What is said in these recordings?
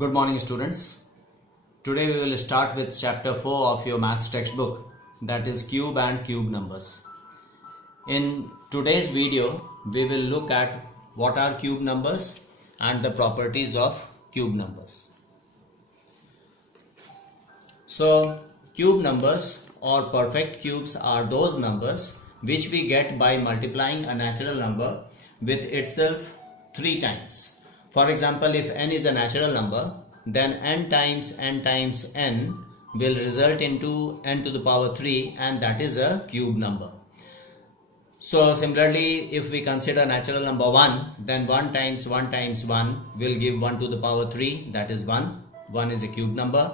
Good morning, students. Today we will start with chapter 4 of your maths textbook, that is cube and cube numbers. In today's video we will look at what are cube numbers and the properties of cube numbers. So cube numbers or perfect cubes are those numbers which we get by multiplying a natural number with itself 3 times. For example, if n is a natural number, then n times n will result into n to the power 3, and that is a cube number. So similarly, if we consider natural number 1, then 1 times 1 will give 1 to the power 3, that is 1. 1 is a cube number.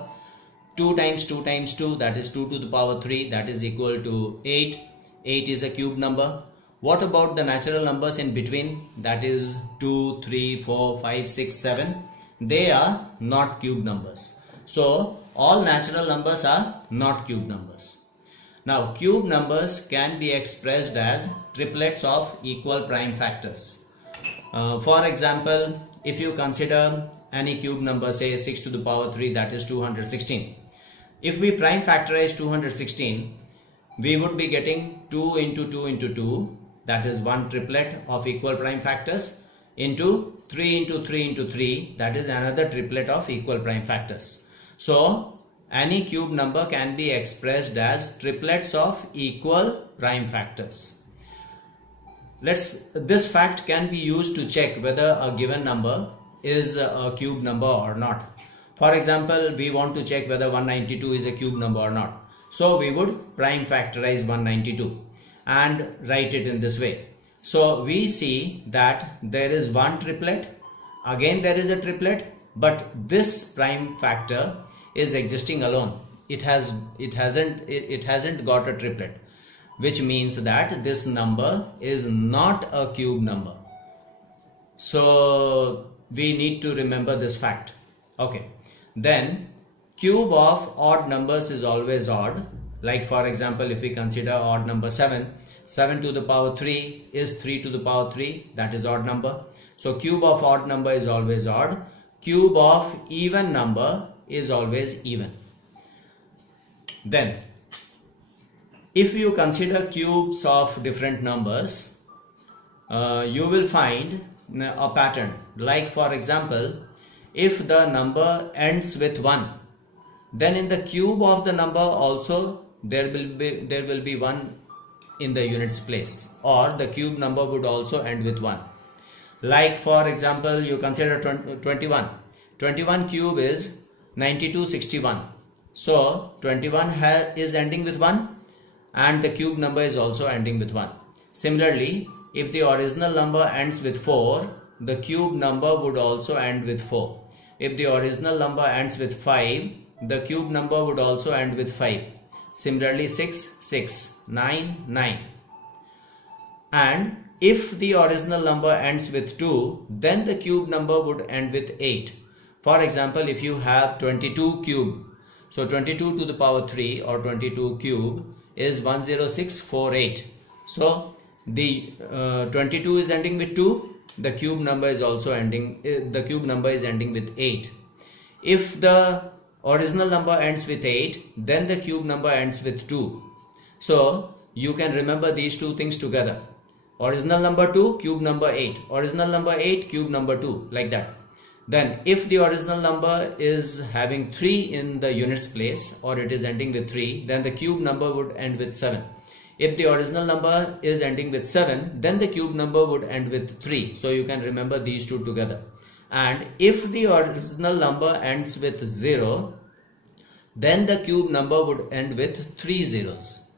2 times 2, that is 2 to the power 3, that is equal to 8. 8 is a cube number. What about the natural numbers in between, that is 2, 3, 4, 5, 6, 7? They are not cube numbers. So all natural numbers are not cube numbers. Now cube numbers can be expressed as triplets of equal prime factors. For example, if you consider any cube number, say 6 to the power 3, that is 216. If we prime factorize 216, we would be getting 2 into 2 into 2, that is one triplet of equal prime factors, into 3 into 3 into 3, that is another triplet of equal prime factors. So any cube number can be expressed as triplets of equal prime factors. This fact can be used to check whether a given number is a cube number or not. For example, we want to check whether 192 is a cube number or not. So we would prime factorize 192 and write it in this way. So we see that there is one triplet, again there is a triplet, but this prime factor is existing alone. It hasn't got a triplet, which means that this number is not a cube number. So we need to remember this fact. Okay, then cube of odd numbers is always odd. Like for example, if we consider odd number 7, 7 to the power 3 is 3 to the power 3, that is odd number. So cube of odd number is always odd. Cube of even number is always even. Then if you consider cubes of different numbers, you will find a pattern. Like for example, if the number ends with 1, then in the cube of the number also there will be 1 in the units place, or the cube number would also end with 1. Like for example, you consider 21. 21 cube is 9261. So 21 is ending with 1 and the cube number is also ending with 1. Similarly, if the original number ends with 4, the cube number would also end with 4. If the original number ends with 5, the cube number would also end with 5. Similarly 6, 6, 9, 9. And if the original number ends with 2, then the cube number would end with 8. For example, if you have 22 cube, so 22 to the power 3 or 22 cube is 10648. So the 22 is ending with 2, the cube number is also ending, with 8. If the original number ends with 8, then the cube number ends with 2. So you can remember these two things together. Original number 2, cube number 8. Original number 8, cube number 2, like that. Then if the original number is having 3 in the units place, or it is ending with 3, then the cube number would end with 7. If the original number is ending with 7, then the cube number would end with 3. So you can remember these two together. And if the original number ends with 0, then the cube number would end with 3 zeros.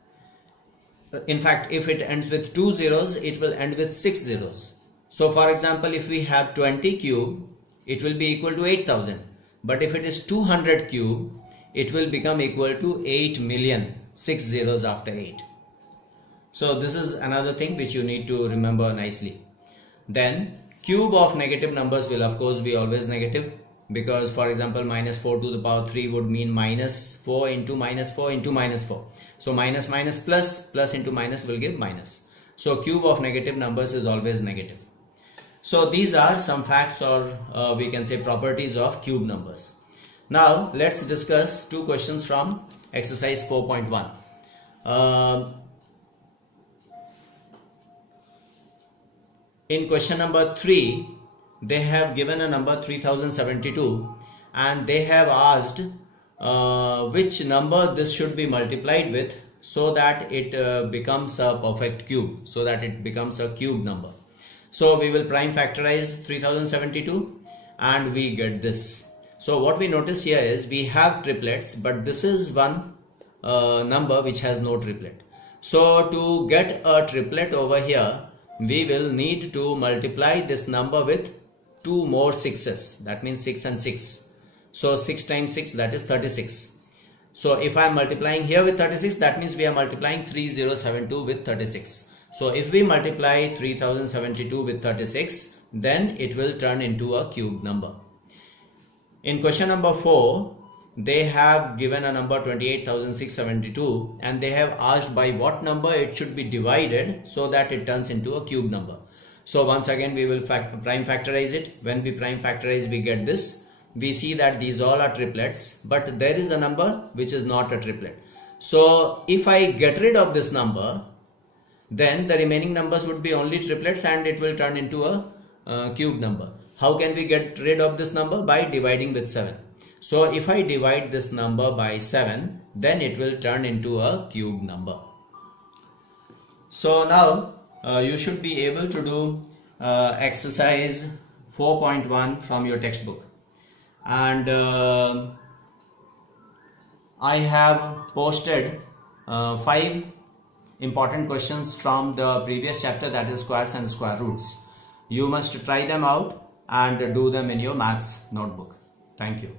In fact, if it ends with 2 zeros, it will end with 6 zeros. So for example, if we have 20 cube, it will be equal to 8000. But if it is 200 cube, it will become equal to 8 million, 6 zeros after 8. So this is another thing which you need to remember nicely. Then cube of negative numbers will of course be always negative, because for example minus 4 to the power 3 would mean minus 4 into minus 4 into minus 4. So minus minus plus, plus into minus will give minus. So cube of negative numbers is always negative. So these are some facts, or we can say properties of cube numbers. Now let's discuss two questions from exercise 4.1. In question number 3, they have given a number 3072 and they have asked which number this should be multiplied with so that it becomes a perfect cube, so that it becomes a cube number. So we will prime factorize 3072 and we get this. So what we notice here is we have triplets, but this is one number which has no triplet. So to get a triplet over here, we will need to multiply this number with 2 more 6's. That means 6 and 6. So 6 times 6, that is 36. So if I am multiplying here with 36, that means we are multiplying 3072 with 36. So if we multiply 3072 with 36, then it will turn into a cube number. In question number 4, they have given a number 28,672 and they have asked by what number it should be divided so that it turns into a cube number. So once again we will prime factorize it. When we prime factorize, we get this. We see that these all are triplets, but there is a number which is not a triplet. So if I get rid of this number, then the remaining numbers would be only triplets and it will turn into a cube number. How can we get rid of this number? By dividing with 7. So if I divide this number by 7, then it will turn into a cube number. So now you should be able to do exercise 4.1 from your textbook. And I have posted 5 important questions from the previous chapter, that is squares and square roots. You must try them out and do them in your maths notebook. Thank you.